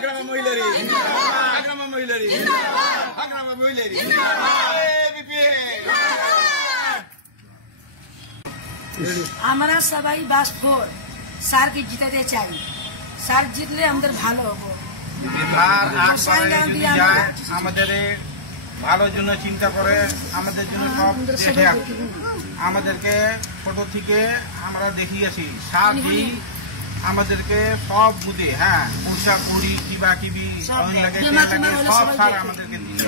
Agrama Mohileri. Agrama Mohileri. Agrama Mohileri. আমরা সবাই বাস four স্যারকে জিতাতে চাই। স্যার জিতলে আমাদের ভালো হবো। আমাদের ভালোর জন্য চিন্তা করে, আমাদের জন্য সব দেখে আমাদেরকে ছোট থেকে আমরা দেখিয়েছি। স্যার আমাদেরকে সব বুঝে, হ্যাঁ, পোশাক কুড়ি কিবা কিবি সব স্যার আমাদেরকে দিয়ে।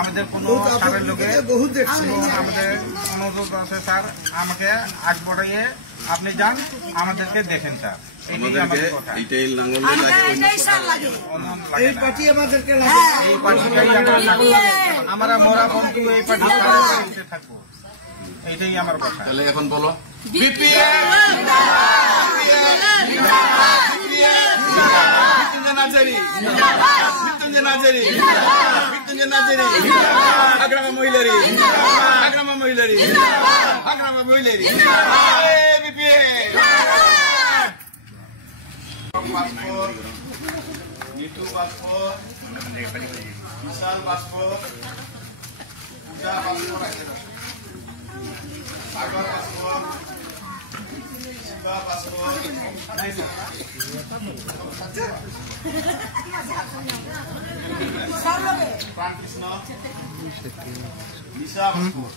আমাদের কোনো স্যারের লোকে আমাদের অনুরোধ আছে, স্যার আমাকে আগ বাড়াইয়ে আপনি যান, আমাদেরকে দেখেন স্যার। আমরা মরা বন্ধু এই পার্টি থাকবো, এইটাই আমার কথা। তাহলে এখন বলো Agrama Mohileri. Agrama Mohileri. Agrama Mohileri. Paspor, Nitu paspor, Misal paspor, Uda paspor, Sagar paspor, Siva paspor, Pran Krishna, Lisa paspor,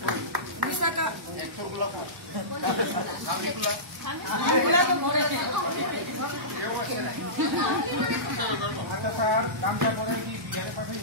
Lisa ka, ekor gula pa, Hamri gula, আচ্ছা স্যার, কামটা করে কি বিহারে পাঠাই?